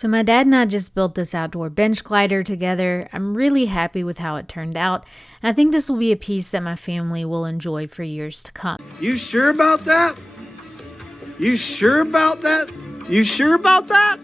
So my dad and I just built this outdoor bench glider together. I'm really happy with how it turned out, and I think this will be a piece that my family will enjoy for years to come. You sure about that? You sure about that? You sure about that?